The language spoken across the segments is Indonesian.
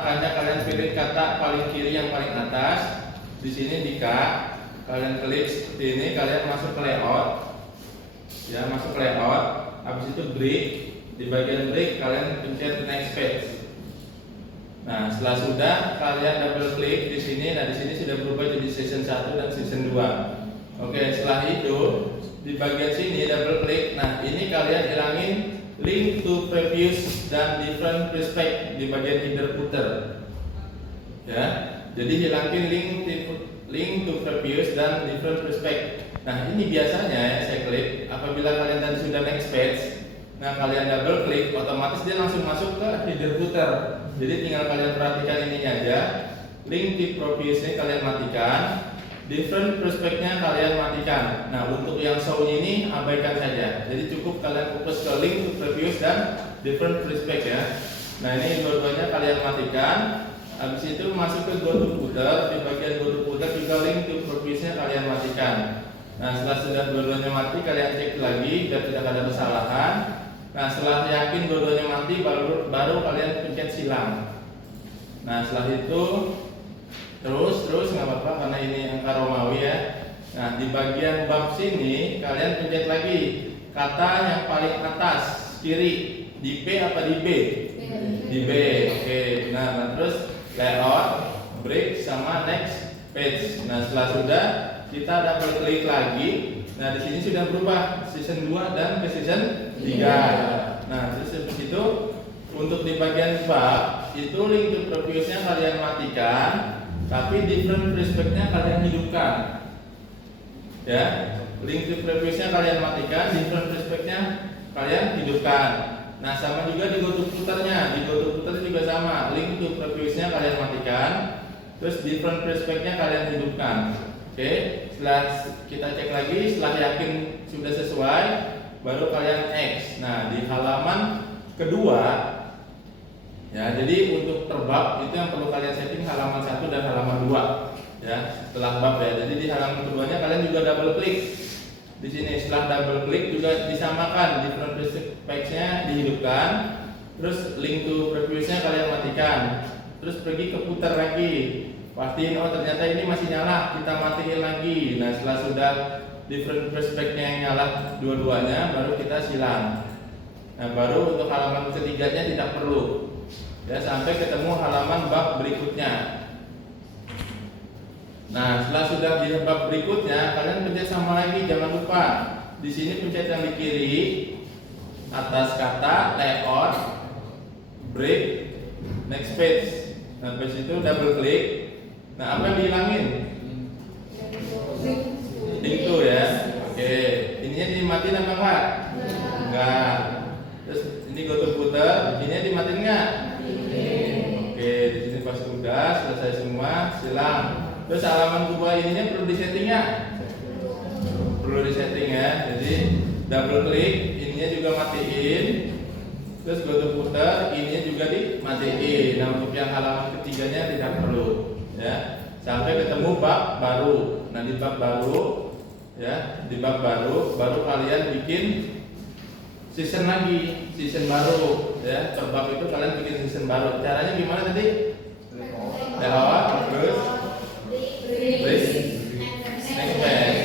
Hanya kalian pilih kata paling kiri yang paling atas. Di sini di K, kalian klik seperti ini, kalian masuk ke layout. Ya, masuk ke layout. Habis itu break. Di bagian break kalian pencet next page. Nah, setelah sudah kalian double klik di sini. Nah, di sini sudah berubah jadi season 1 dan season 2. Oke, setelah itu di bagian sini double klik. Nah, ini kalian hilangin link to previous dan different perspective di bagian header footer. Ya, jadi hilangin link to previous dan different perspective. Nah, ini biasanya ya saya klik apabila kalian tadi sudah next page. Nah, kalian double klik, otomatis dia langsung masuk ke header footer. Jadi tinggal kalian perhatikan ini aja. Link to previous-nya kalian matikan, different perspective-nya kalian matikan. Nah, untuk yang show ini abaikan saja. Jadi cukup kalian fokus ke link to previous dan different perspective ya. Nah, ini dua-duanya kalian matikan. Habis itu masuk ke go to footer. Di bagian go to footer juga link to previous-nya kalian matikan. Nah, setelah sudah dua-duanya mati, kalian cek lagi biar tidak ada kesalahan. Nah, setelah yakin dua-duanya mati, baru kalian pencet silang. Nah, setelah itu terus nggak apa-apa karena ini angka Romawi ya. Nah, di bagian bab sini kalian pencet lagi kata yang paling atas kiri, di P apa di B? Di B. Oke. Nah, terus layout, break sama next page. Nah, setelah sudah kita double klik lagi. Nah, di sini sudah berubah season 2 dan ke season 3. Nah, terus habis itu untuk di bagian bab itu link to previous-nya kalian matikan, tapi different perspective-nya kalian hidupkan. Ya, link to previous-nya kalian matikan, different perspective-nya kalian hidupkan. Nah, sama juga di go to footer-nya. Di go to footer juga sama, link to previous-nya kalian matikan, terus different perspective-nya kalian hidupkan. Oke, setelah kita cek lagi, setelah yakin sudah sesuai, baru kalian X. Nah, di halaman kedua, ya, jadi untuk per bab itu yang perlu kalian setting halaman 1 dan halaman 2. Ya, setelah bab ya. Jadi di halaman keduanya kalian juga double klik. Di sini setelah double klik juga disamakan, different perspective-nya dihidupkan, terus link to previous-nya kalian matikan. Terus pergi ke footer lagi. Pastiin oh ternyata ini masih nyala, kita matiin lagi. Nah, setelah sudah different perspective-nya yang nyala dua-duanya, baru kita silang. Nah, baru untuk halaman ketiganya tidak perlu. Ya, sampai ketemu halaman bab berikutnya. Nah, setelah sudah di bab berikutnya, kalian pencet sama lagi, jangan lupa. Di sini pencet yang di kiri, atas kata layout, break, next page. Nah, habis itu double klik. Nah, apa yang dihilangin? Link to ya. Oke, ininya dimatiin apa enggak? Enggak. Terus ini go to footer, ininya dimatiin enggak? Oke, di sini pas udah selesai semua, silang. Terus halaman kedua ininya perlu disetting nggak? Perlu disetting ya. Jadi double klik, ininya juga matiin. Terus go to footer, ininya juga dimatiin. Nah, untuk yang halaman ketiganya tidak perlu. Ya, sampai ketemu bab baru. Nah, di bab baru, ya, di bab baru kalian bikin season lagi, season baru. Ya, per bab itu kalian bikin season baru. Caranya gimana tadi? Layout, terus next page.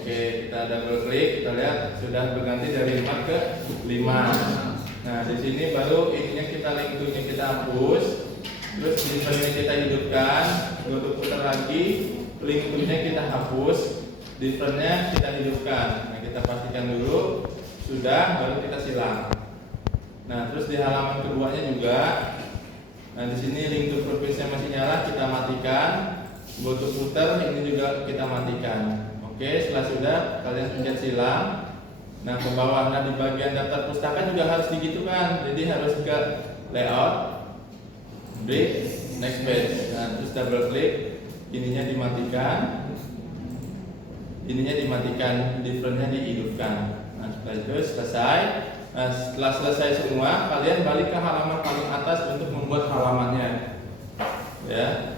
Oke, kita double klik, kita lihat sudah berganti dari 4 ke 5. Nah, di sini baru ininya kita link to-nya kita hapus. Terus different-nya kita hidupkan, go to footer lagi, link to-nya kita hapus, different-nya kita hidupkan. Nah, kita pastikan dulu sudah, baru kita silang. Nah, terus di halaman keduanya juga. Nah, di sini link to previous-nya masih nyala, kita matikan. Go to footer ini juga kita matikan. Oke, setelah sudah kalian pencet silang. Nah, ke bawah, nah di bagian daftar pustaka juga harus digitukan. Jadi harus ke layout, break, next page. Nah, terus double klik, ininya dimatikan, different-nya dihidupkan. Nah, setelah itu selesai. Nah, setelah selesai semua, kalian balik ke halaman paling atas untuk membuat halamannya. Ya,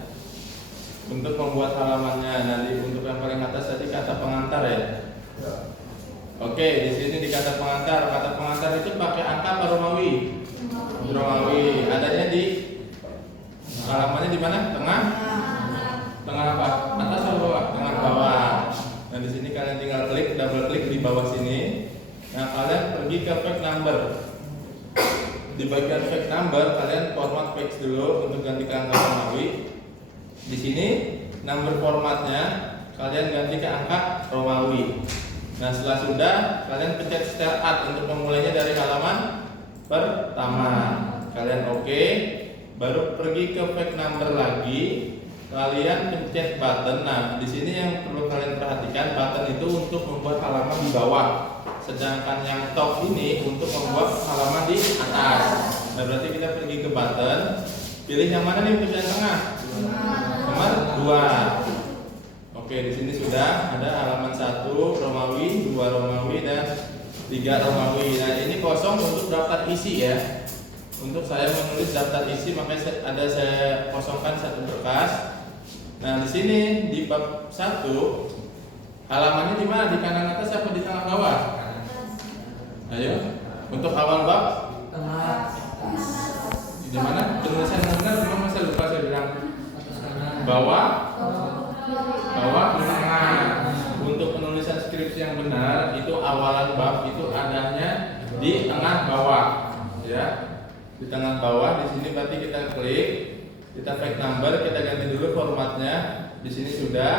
untuk membuat halamannya. Nanti untuk yang paling atas tadi kata pengantar ya. Oke, di sini di kata pengantar. Kata pengantar itu pakai angka apa Romawi? Romawi. Adanya di halamannya di mana? Tengah? Tengah apa? Atas atau bawah? Tengah bawah. Nah di sini kalian tinggal klik, double klik di bawah sini. Nah kalian pergi ke page number. Di bagian page number kalian format page dulu untuk ganti ke angka Romawi. Di sini number formatnya kalian ganti ke angka Romawi. Nah setelah sudah kalian pencet start untuk memulainya dari halaman pertama. Kalian oke, baru pergi ke page number lagi. Kalian pencet button. Nah di sini yang perlu kalian perhatikan, button itu untuk membuat halaman di bawah, sedangkan yang top ini untuk membuat halaman di atas. Nah berarti kita pergi ke button, pilih yang mana nih untuk yang tengah? Nomor 2. Oke, di sini sudah ada halaman 1 Romawi, 2 Romawi dan 3 Romawi. Nah ini kosong untuk daftar isi ya. Untuk saya menulis daftar isi makanya saya kosongkan satu berkas. Nah di sini di bab 1 halamannya di mana? Di kanan atas apa di tengah bawah? Ayo, untuk awal bab di mana? Penulisan yang benar memang saya lupa, saya bilang bawah, bawah tengah. Untuk penulisan skripsi yang benar itu awalan bab itu adanya di tengah bawah, ya. Di tengah bawah. Di sini berarti kita klik, kita page number, kita ganti dulu formatnya. Di sini sudah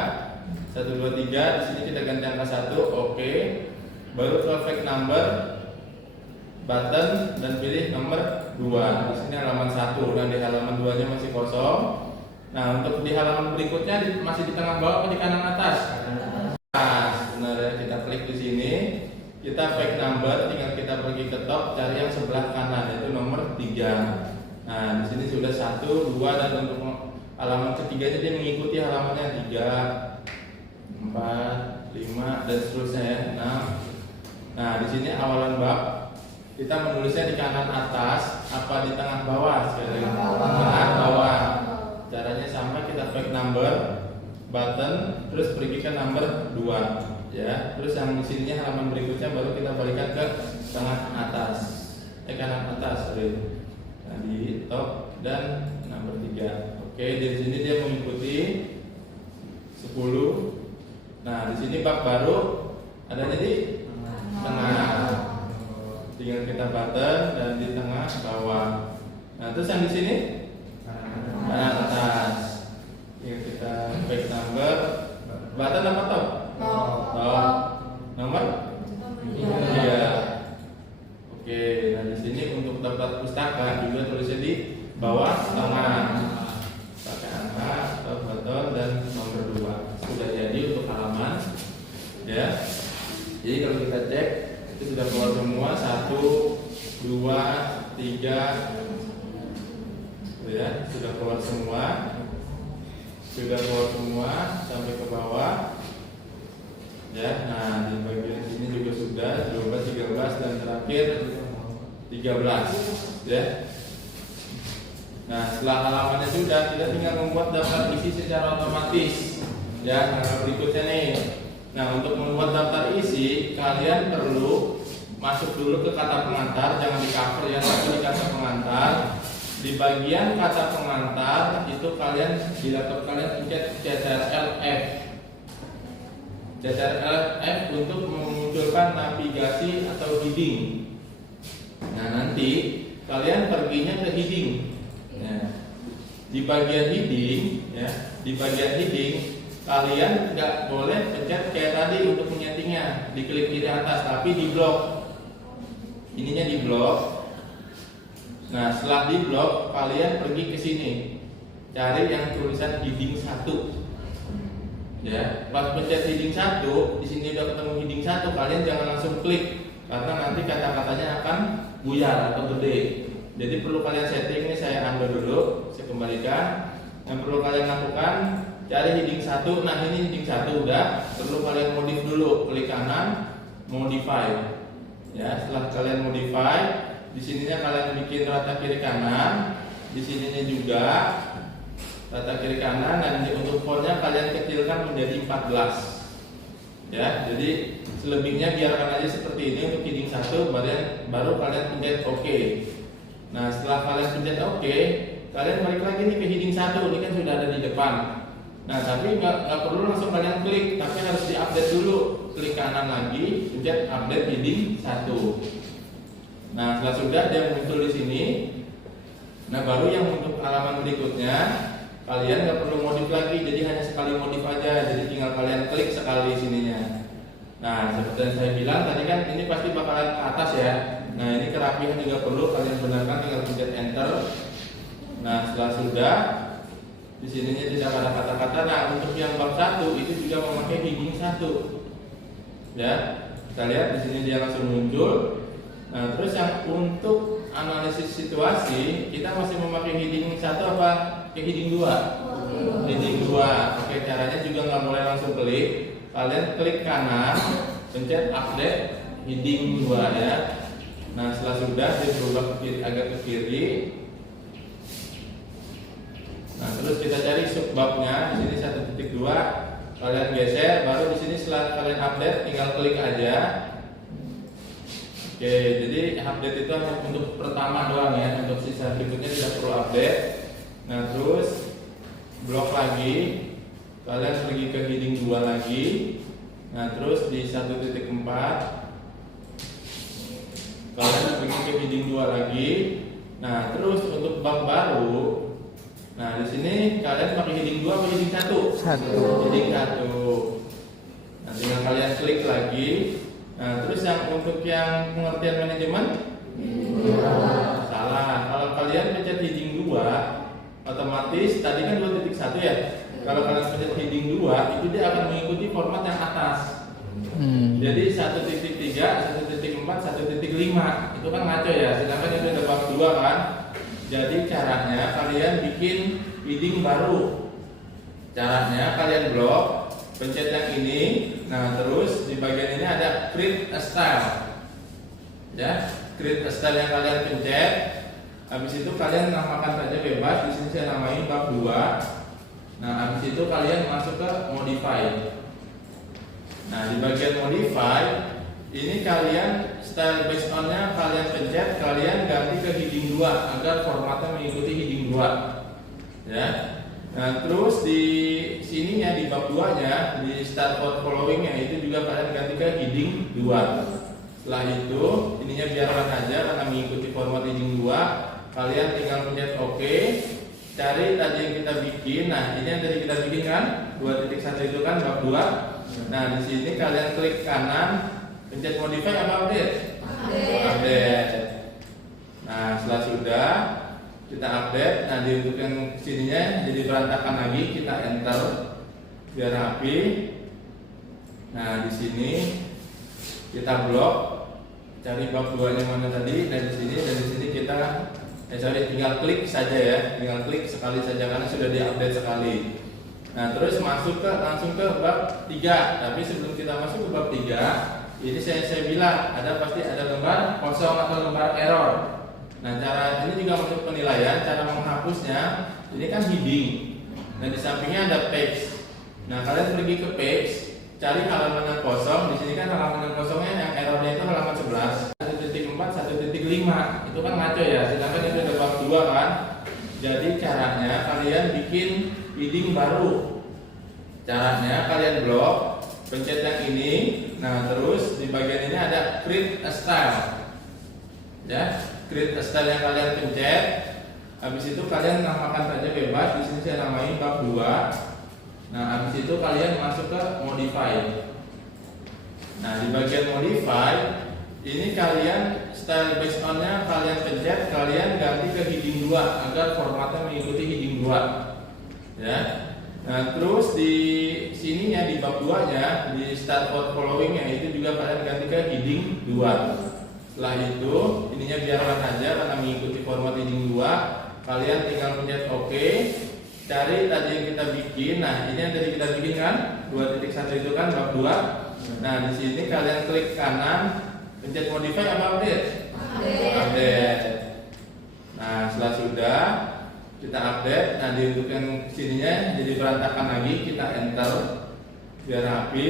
1 2 3. Di sini kita ganti angka 1, oke. Baru ke page number, button dan pilih nomor 2. Di sini halaman 1 dan di halaman 2-nya masih kosong. Nah, untuk di halaman berikutnya masih di tengah bawah atau di kanan atas? Nah, sebenarnya kita klik di sini. Kita page number, tinggal kita pergi ke top, cari yang sebelah kanan yaitu nomor 3. Nah, di sini sudah 1, 2 dan untuk halaman ketiganya dia mengikuti halamannya 3, 4, 5 dan seterusnya ya. 6. Nah, di sini awalan bab kita menulisnya di kanan atas apa di tengah bawah? Sekali lagi. Tengah bawah. Caranya sama, kita page number, button, terus pergi ke nomor 2. Ya, terus yang di sininya halaman berikutnya baru kita balikan ke tengah atas, kanan atas, sorry. Nah, di top dan nomor 3. Oke, di sini dia mengikuti 10. Nah, di sini bab baru adanya di tengah. Tinggal kita button dan di tengah bawah. Nah, terus yang di sini kanan atas. Tinggal kita page number, button apa top? Nomor 3. Oke, nah di sini untuk daftar pustaka juga tulisnya di bawah tengah. Pakai angka, top, button dan nomor 2. Sudah jadi untuk halaman. Ya. Jadi kalau kita cek itu sudah keluar semua 1, 2, 3. Ya, sudah keluar semua. Sudah keluar semua sampai ke bawah. Ya, nah di bagian sini juga sudah 12, 13 dan terakhir 13, ya. Nah, setelah halamannya sudah, kita tinggal membuat daftar isi secara otomatis. Ya, nah berikutnya nih. Nah, untuk membuat daftar isi, kalian perlu masuk dulu ke kata pengantar, jangan di cover ya, tapi di kata pengantar. Di bagian kata pengantar itu kalian di laptop kalian pencet Ctrl+F. Ctrl+F untuk memunculkan navigasi atau heading. Nah nanti kalian perginya ke heading. Nah, di bagian heading, ya, di bagian heading kalian tidak boleh pencet kayak tadi untuk menyetingnya, diklik kiri atas, tapi di blok. Ininya di blok. Nah setelah di blok kalian pergi ke sini, cari yang tulisan heading 1. Ya, pas pencet heading 1, di sini udah ketemu heading 1, kalian jangan langsung klik karena nanti kata-katanya akan buyar atau gede. Jadi perlu kalian setting, ini saya ambil dulu, saya kembalikan. Yang perlu kalian lakukan, cari heading 1. Nah, ini heading 1 udah, perlu kalian modif dulu, klik kanan, modify. Ya, setelah kalian modify, di sininya kalian bikin rata kiri kanan, di sininya juga rata kiri kanan, dan untuk fontnya kalian kecilkan menjadi 14. Ya, jadi selebihnya biarkan aja seperti ini untuk heading 1, baru kalian pencet OK. Nah, setelah kalian pencet OK, kalian balik lagi nih ke heading 1, ini kan sudah ada di depan. Nah, tapi nggak perlu langsung kalian klik, tapi harus diupdate dulu. Klik kanan lagi, pencet update heading 1. Nah, setelah sudah dia muncul di sini. Nah, baru yang untuk halaman berikutnya kalian nggak perlu modif lagi, jadi hanya sekali modif aja. Jadi tinggal kalian klik sekali sininya. Nah, seperti yang saya bilang tadi kan ini pasti bakalan ke atas ya. Nah, ini kerapihan juga perlu kalian benarkan, tinggal pencet enter. Nah, setelah sudah di sininya tidak ada kata-kata. Nah, untuk yang bab 1 itu juga memakai heading 1. Ya, kita lihat di sini dia langsung muncul. Nah, terus yang untuk analisis situasi kita masih memakai heading 1 apa ke heading 2? Heading 2. Oke, caranya juga nggak boleh langsung klik. Kalian klik kanan, pencet update heading 2 ya. Nah, setelah sudah dia berubah ke kiri, agak ke kiri. Nah, terus kita cari subbabnya. Di sini 1.2. Kalian geser, baru di sini setelah kalian update tinggal klik aja. Oke, jadi update itu hanya untuk pertama doang ya. Untuk sisa berikutnya tidak perlu update. Nah, terus blok lagi. Kalian pergi ke heading 2 lagi. Nah, terus di 1.4 kalian pergi ke heading 2 lagi. Nah, terus untuk bab baru. Nah, di sini kalian pakai heading 2 atau heading 1? Heading 1. Nah, tinggal kalian klik lagi. Nah, terus yang untuk yang pengertian manajemen? Salah. Kalau kalian pencet heading 2, otomatis tadi kan 2.1 ya. Kalau kalian pencet heading 2, itu dia akan mengikuti format yang atas. Jadi 1.3, 1.4, 1.5 itu kan ngaco ya. Sedangkan itu ada bab 2 kan. Jadi caranya kalian bikin heading baru. Caranya kalian blok, pencet yang ini. Nah, terus di bagian ini ada create a style. Ya, create a style yang kalian pencet. Habis itu kalian namakan saja bebas. Di sini saya namain bab 2. Nah, habis itu kalian masuk ke modify. Nah, di bagian modify ini kalian style based on-nya kalian pencet, kalian ganti ke heading 2 agar formatnya mengikuti heading 2. Ya. Nah, terus di sininya di bab 2-nya di start for following-nya itu juga kalian ganti ke heading 2. Setelah itu, ininya biarkan aja karena mengikuti format heading 2. Kalian tinggal pencet OK. Cari tadi yang kita bikin. Nah, ini yang tadi kita bikin kan 2.1 itu kan bab 2. Nah, di sini kalian klik kanan, pencet modify apa update? Update. Nah, setelah sudah kita update. Nah, di untuk yang sininya jadi berantakan lagi, kita enter biar rapi. Nah, di sini kita blok, cari bab 2-nya mana tadi, dan di sini kita tinggal klik saja ya, tinggal klik sekali saja karena sudah diupdate sekali. Nah, terus langsung ke bab 3. Tapi sebelum kita masuk ke bab 3, ini saya bilang pasti ada lembar kosong atau lembar error. Nah, cara ini juga masuk penilaian. Cara menghapusnya ini kan heading. Nah, di sampingnya ada page. Nah, kalian pergi ke page, cari halaman yang kosong. Di sini kan halaman yang kosongnya yang errornya itu halaman 11, 1.4, 1.5. Itu kan ngaco ya. Sedangkan itu ada bab 2 kan. Jadi caranya kalian bikin heading baru. Caranya kalian blok, pencet yang ini. Nah, terus di bagian ini ada create a style. Ya, create a style yang kalian pencet. Habis itu kalian namakan saja bebas. Di sini saya namain bab 2. Nah, habis itu kalian masuk ke modify. Nah, di bagian modify ini kalian style based on-nya kalian pencet, kalian ganti ke heading 2 agar formatnya mengikuti heading 2. Ya. Nah, terus di sininya di bab 2-nya di start for following-nya itu juga kalian ganti ke heading 2. Setelah itu, ininya biarkan aja karena mengikuti format heading 2. Kalian tinggal pencet OK. Cari tadi yang kita bikin. Nah, ini yang tadi kita bikin kan 2.1 itu kan bab 2. Nah, di sini kalian klik kanan, pencet modify apa update? Update. Nah, setelah sudah kita update. Nah, di untuk yang sininya jadi berantakan lagi, kita enter biar rapi.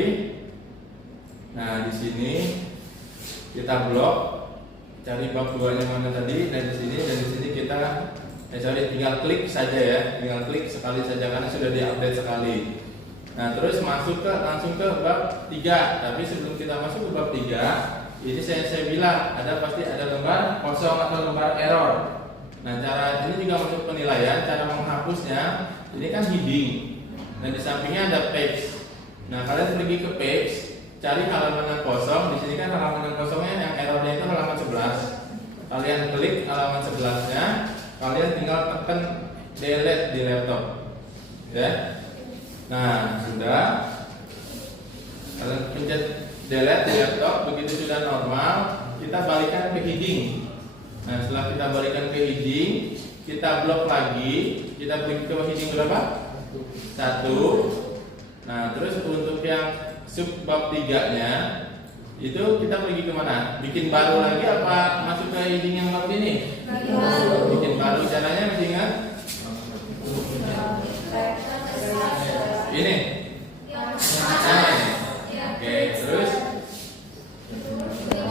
Nah, di sini kita blok, cari bab 2-nya mana tadi, dan di sini kita sorry, tinggal klik saja ya, tinggal klik sekali saja karena sudah diupdate sekali. Nah, terus langsung ke bab 3. Tapi sebelum kita masuk ke bab 3, ini saya bilang pasti ada lembar kosong atau lembar error. Nah, cara ini juga masuk penilaian, cara menghapusnya. Ini kan heading. Nah, di sampingnya ada page. Nah, kalian pergi ke page, cari halaman yang kosong. Di sini kan halaman yang kosongnya yang errornya itu halaman 11. Kalian klik halaman 11-nya, kalian tinggal tekan delete di laptop. Ya. Nah, sudah. Kalian pencet delete di laptop, begitu sudah normal, kita balikan ke heading. Nah, setelah kita balikan ke heading, kita blok lagi, kita pergi ke heading berapa? 1. Nah, terus untuk yang sub bab 3-nya itu kita pergi kemana? Bikin baru lagi apa masuk ke heading yang bab ini? Bikin baru, caranya masih ingat? Ini. Oke, terus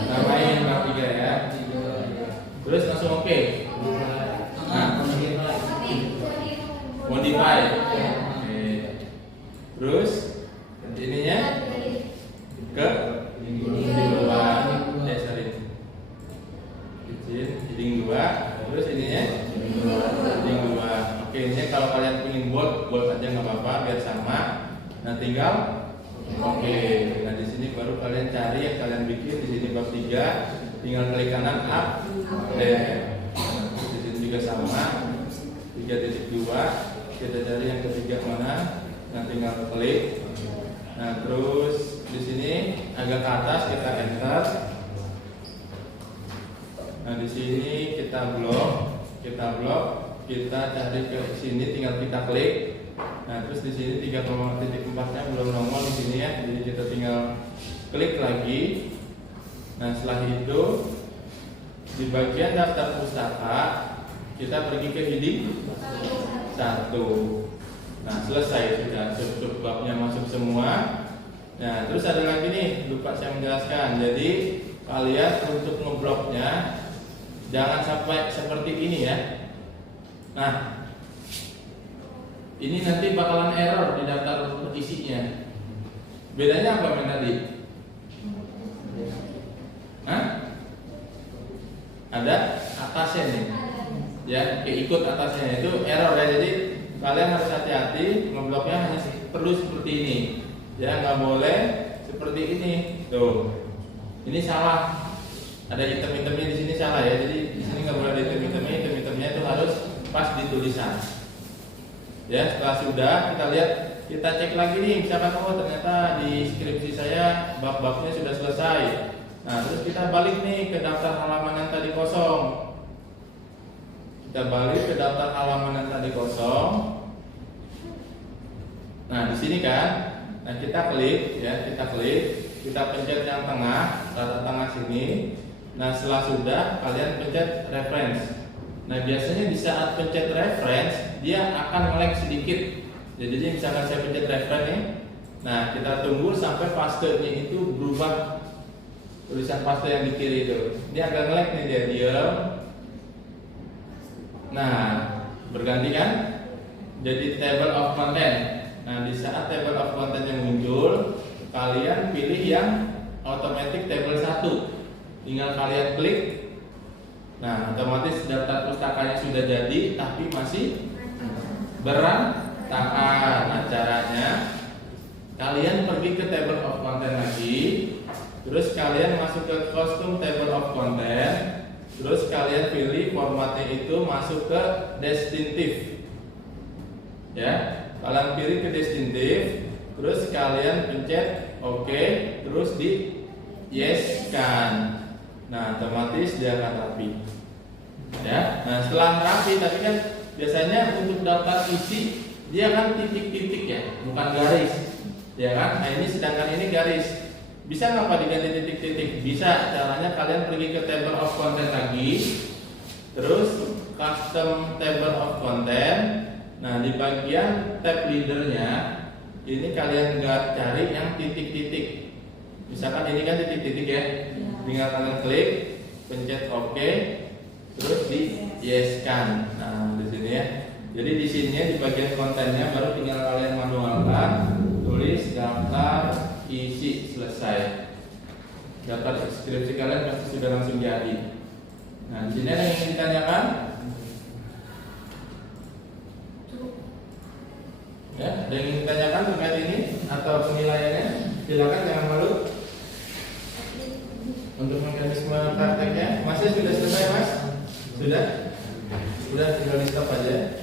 namain bab 3 ya. Terus langsung oke. Nah, modify. Oke. Terus ininya ke luar. Sorry. Heading 2. Terus ininya heading 2. Oke, ini kalau kalian ingin bold aja nggak apa-apa biar sama. Nah, tinggal oke. Nah, di sini baru kalian cari yang kalian bikin. Di sini bab 3, tinggal klik kanan up. Di sini juga sama. 3.2. Kita cari yang ketiga mana? Nah, tinggal klik. Nah, terus di sini agak ke atas kita enter. Nah, di sini kita blok, kita cari ke sini, tinggal kita klik. Nah, terus di sini 3,4-nya belum nongol di sini ya, jadi kita tinggal klik lagi. Nah, setelah itu di bagian daftar pustaka kita pergi ke heading 1. Nah, selesai sudah, sub babnya masuk semua. Nah, terus ada lagi nih, lupa saya menjelaskan. Jadi kalian untuk ngebloknya jangan sampai seperti ini ya. Nah, ini nanti bakalan error di daftar isinya. Bedanya apa men tadi? Hah? Ada atasnya nih. Ya, keikut atasnya itu error ya. Jadi kalian harus hati-hati, ngebloknya hanya perlu seperti ini. Ya, nggak boleh seperti ini. Tuh, ini salah. Ada item-itemnya di sini salah ya. Jadi di sini nggak boleh ada item-itemnya itu harus pas di tulisan. Ya, setelah sudah kita lihat, kita cek lagi nih. Misalkan ternyata di skripsi saya bab-babnya sudah selesai. Nah, terus kita balik nih ke daftar halaman yang tadi kosong. Kita balik ke daftar halaman yang tadi kosong. Nah, di sini kan, nah kita klik ya, kita pencet yang tengah, tengah sini. Nah, setelah sudah kalian pencet reference. Nah, biasanya di saat pencet reference dia akan nge-lag sedikit. Jadi misalkan saya pencet reference nih, nah kita tunggu sampai pastenya itu berubah, tulisan paste yang di kiri itu. Dia agak nge-lag nih, dia diam. Nah, berganti kan? Jadi table of content. Nah, di saat table of content yang muncul, kalian pilih yang automatic table 1. Tinggal kalian klik. Nah, otomatis daftar pustakanya sudah jadi, tapi masih berantakan. Nah, caranya kalian pergi ke table of content lagi, terus kalian masuk ke custom table of content. Terus kalian pilih formatnya itu masuk ke destintif. Ya, kalian pilih ke destintif, terus kalian pencet oke, terus di yes kan. Nah, otomatis dia akan rapi. Ya, nah setelah rapi, tapi kan biasanya untuk daftar isi dia kan titik-titik ya, bukan garis. Ya kan? Nah, ini sedangkan ini garis. Bisa nggak Pak diganti titik-titik? Bisa. Caranya kalian pergi ke table of content lagi, terus custom table of content. Nah, di bagian tab leadernya ini kalian nggak cari yang titik-titik. Misalkan ini kan titik-titik ya, tinggal kalian klik, pencet OK, terus di yes kan. Nah, di sini ya. Jadi di sini di bagian kontennya baru tinggal kalian manualkan, tulis, daftar, isi, selesai. Daftar skripsi kalian pasti sudah langsung jadi. Nah, di sini ada yang ingin ditanyakan? Ya, ada yang ingin ditanyakan terkait ini atau penilaiannya? Silakan, jangan malu. Untuk mekanisme prakteknya, masih sudah selesai mas? Sudah? Sudah, tinggal di stop aja.